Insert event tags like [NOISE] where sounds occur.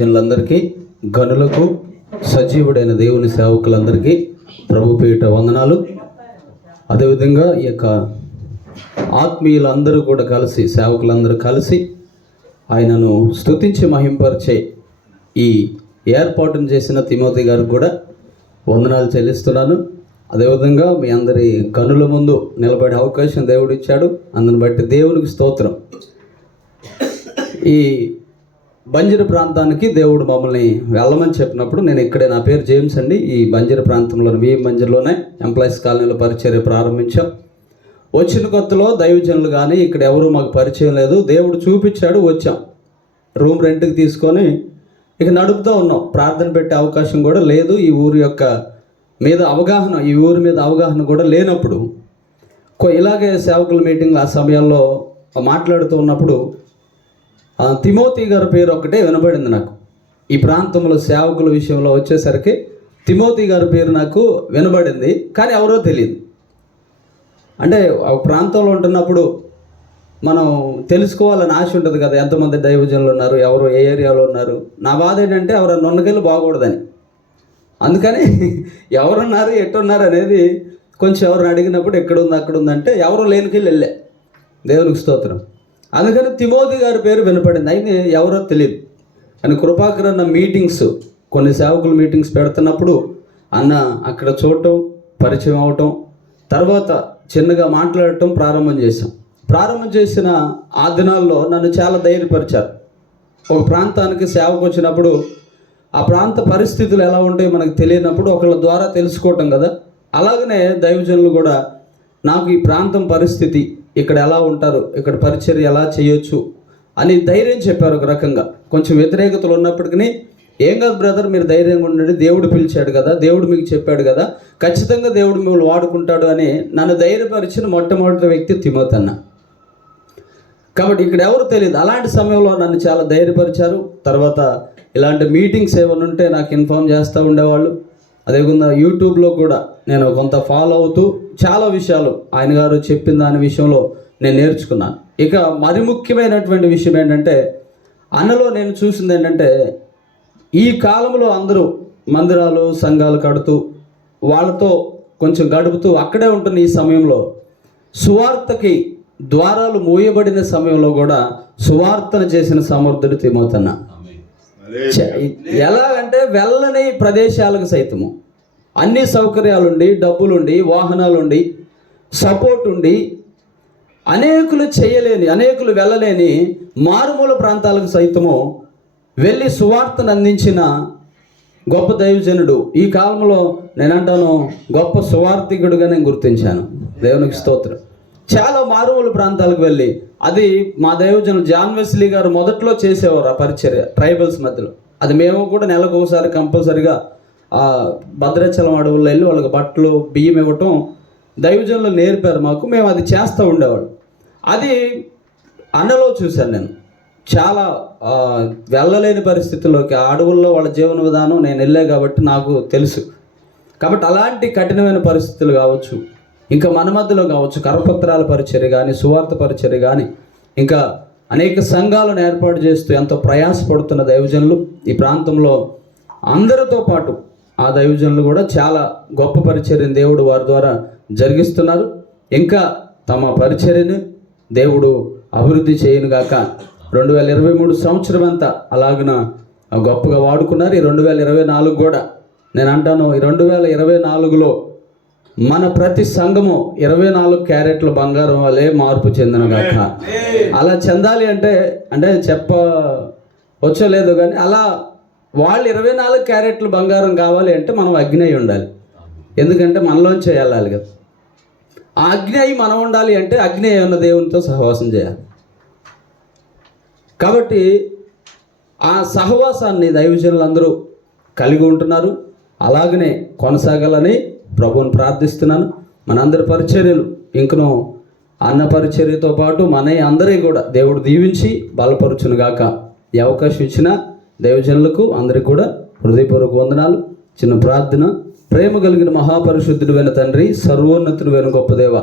దైవజనులందరికీ గనులకు సజీవుడైన దేవుని సేవకులందరికీ ప్రభు పేట వందనాలు. అదేవిధంగా ఈ యొక్క ఆత్మీయులందరూ కూడా కలిసి సేవకులందరూ కలిసి ఆయనను స్తుతించి మహింపరిచే ఈ ఏర్పాటును చేసిన తిమోతి గారికి కూడా వందనాలు చెల్లిస్తున్నాను. అదేవిధంగా మీ అందరి కనుల ముందు నిలబడే అవకాశం దేవుడు ఇచ్చాడు. అందుని బట్టి దేవునికి స్తోత్రం. ఈ బంజరు ప్రాంతానికి దేవుడు మమ్మల్ని వెళ్ళమని చెప్పినప్పుడు నేను ఇక్కడే నా పేరు జేమ్స్ అండి. ఈ బంజరు ప్రాంతంలో విఎం బంజర్లోనే ఎంప్లాయీస్ కాలనీలో పరిచర్య ప్రారంభించాం. వచ్చిన కొత్తలో దైవజనులు కానీ ఇక్కడ ఎవరూ మాకు పరిచయం లేదు. దేవుడు చూపించాడు వచ్చాం. రూమ్ రెంట్కి తీసుకొని ఇక నడుపుతూ ఉన్నాం. ప్రార్థన పెట్టే అవకాశం కూడా లేదు. ఈ ఊరి యొక్క మీద అవగాహన ఈ ఊరి మీద అవగాహన కూడా లేనప్పుడు ఇలాగే సేవకుల మీటింగ్ ఆ సమయాల్లో మాట్లాడుతూ ఉన్నప్పుడు తిమోతి గారి పేరు ఒకటే వినబడింది నాకు. ఈ ప్రాంతంలో సేవకుల విషయంలో వచ్చేసరికి తిమోతి గారి పేరు నాకు వినబడింది కానీ ఎవరో తెలియదు అంటే ఆ ప్రాంతంలో ఉంటున్నప్పుడు మనం తెలుసుకోవాలని ఆశ ఉంటుంది కదా ఎంతమంది దైవజనులు ఉన్నారు ఎవరు ఏ ఏరియాలో ఉన్నారు. నా బాధ ఏంటంటే ఎవరైనా నొన్నకెళ్ళి బాగూడదని. అందుకని [LAUGHS] ఎవరున్నారు ఎట్టున్నారు అనేది కొంచెం ఎవరిని అడిగినప్పుడు ఎక్కడుంది అక్కడ ఉందంటే ఎవరు లేనికెళ్ళి వెళ్ళే. దేవునికి స్తోత్రం. అందుకని తిమోతి గారి పేరు వినపడింది. అయితే ఎవరో తెలియదు కానీ కృపాకర్ అన్న మీటింగ్స్ కొన్ని సేవకులు మీటింగ్స్ పెడుతున్నప్పుడు అన్న అక్కడ చూడటం పరిచయం అవటం తర్వాత చిన్నగా మాట్లాడటం ప్రారంభం చేశాం. ప్రారంభం చేసిన ఆ దినాల్లో నన్ను చాలా ధైర్యపరిచారు. ఒక ప్రాంతానికి సేవకు వచ్చినప్పుడు ఆ ప్రాంత పరిస్థితులు ఎలా ఉంటాయో మనకు తెలియనప్పుడు ఒకళ్ళ ద్వారా తెలుసుకోవటం కదా. అలాగనే దైవజనులు కూడా నాకు ఈ ప్రాంతం పరిస్థితి ఇక్కడ ఎలా ఉంటారు ఇక్కడ పరిచర్య ఎలా చేయొచ్చు అని ధైర్యం చెప్పారు ఒక రకంగా. కొంచెం వ్యతిరేకతలు ఉన్నప్పటికీ ఏం కాదు బ్రదర్ మీరు ధైర్యంగా ఉండండి దేవుడు పిలిచాడు కదా దేవుడు మీకు చెప్పాడు కదా ఖచ్చితంగా దేవుడు మిమ్మల్ని వాడుకుంటాడు అని నన్ను ధైర్యపరిచిన మొట్టమొదటి వ్యక్తి తిమోతన్న. కాబట్టి ఇక్కడ ఎవరు తెలియదు అలాంటి సమయంలో నన్ను చాలా ధైర్యపరిచారు. తర్వాత ఇలాంటి మీటింగ్స్ ఏమైనా ఉంటే నాకు ఇన్ఫామ్ చేస్తూ ఉండేవాళ్ళు. అదేవిధంగా యూట్యూబ్లో కూడా నేను కొంత ఫాలో అవుతూ చాలా విషయాలు ఆయన గారు చెప్పిన దాని విషయంలో నేను నేర్చుకున్నాను. ఇక మరి ముఖ్యమైనటువంటి విషయం ఏంటంటే అన్నలో నేను చూసింది ఏంటంటే ఈ కాలంలో అందరూ మందిరాలు సంఘాలు కడుతూ వాళ్ళతో కొంచెం గడుపుతూ అక్కడే ఉంటున్న ఈ సమయంలో సువార్తకి ద్వారాలు మూయబడిన సమయంలో కూడా సువార్తను చేసిన సమర్థుడు తిమోతన్న. ఎలాగంటే వెళ్ళని ప్రదేశాలకు సైతము. అన్ని సౌకర్యాలుండి డబ్బులుండి వాహనాలుండి సపోర్ట్ ఉండి అనేకులు చేయలేని అనేకులు వెళ్ళలేని మారుమూల ప్రాంతాలకు సైతము వెళ్ళి సువార్తను అందించిన గొప్ప దైవజనుడు. ఈ కాలంలో నేనంటాను గొప్ప సువార్థికుడుగా నేను గుర్తించాను. దేవునికి స్తోత్రం. చాలా మారుమూల ప్రాంతాలకు వెళ్ళి అది మా దైవజనులు జాన్ వెస్లీ గారు మొదట్లో చేసేవారు ఆ పరిచర్య ట్రైబల్స్ మధ్యలో. అది మేము కూడా నెలకు ఒకసారి కంపల్సరిగా ఆ భద్రాచలం అడవుల్లో వెళ్ళి వాళ్ళకి బట్టలు బియ్యం ఇవ్వటం దైవజనులు నేర్పారు మాకు మేము అది చేస్తూ ఉండేవాళ్ళు. అది అన్నలో చూశాను నేను. చాలా వెళ్ళలేని పరిస్థితుల్లోకి ఆ అడవుల్లో వాళ్ళ జీవన విధానం నేను వెళ్ళే కాబట్టి నాకు తెలుసు. కాబట్టి అలాంటి కఠినమైన పరిస్థితులు కావచ్చు. ఇంకా మన మధ్యలో కావచ్చు కరపత్రాల పరిచర్య కానీ సువార్త పరిచర్య కానీ ఇంకా అనేక సంఘాలను ఏర్పాటు చేస్తూ ఎంతో ప్రయాసపడుతున్న దైవజనులు ఈ ప్రాంతంలో అందరితో పాటు ఆ దైవజనులు కూడా చాలా గొప్ప పరిచర్యను దేవుడు వారి ద్వారా జరిగిస్తున్నారు. ఇంకా తమ పరిచర్యను దేవుడు అభివృద్ధి చేయనుగాక రెండు వేల ఇరవై మూడు సంవత్సరం అంతా అలాగున గొప్పగా వాడుకున్నారు. ఈ రెండు వేల ఇరవై నాలుగు కూడా నేను అంటాను ఈ రెండు వేల ఇరవై నాలుగులో మన ప్రతి సంఘము ఇరవై నాలుగు క్యారెట్ల బంగారం వల్లే మార్పు చెందినగాక అలా చెందాలి అంటే అంటే చెప్ప వచ్చో లేదో కానీ అలా వాళ్ళు ఇరవై నాలుగు క్యారెట్లు బంగారం కావాలి అంటే మనం అగ్ని అయి ఉండాలి. ఎందుకంటే మనలోంచే వెళ్ళాలి కదా. ఆ అగ్ని అయి మనం ఉండాలి అంటే అగ్ని అయి ఉన్న దేవునితో సహవాసం చేయాలి. కాబట్టి ఆ సహవాసాన్ని దైవజనులందరూ కలిగి ఉంటున్నారు. అలాగనే కొనసాగాలని ప్రభువుని ప్రార్థిస్తున్నాను. మనందరి పరిచర్యలు ఇంకనూ అన్న పరిచర్యతో పాటు మన అందరి కూడా దేవుడు దీవించి బలపరుచునుగాక. ఈ అవకాశం ఇచ్చిన దైవజనులకు అందరికి కూడా హృదయపూర్వక వందనాలు. చిన్న ప్రార్థన. ప్రేమ కలిగిన మహాపరిశుద్ధుడైన తండ్రి సర్వోన్నతుడైన గొప్ప దేవ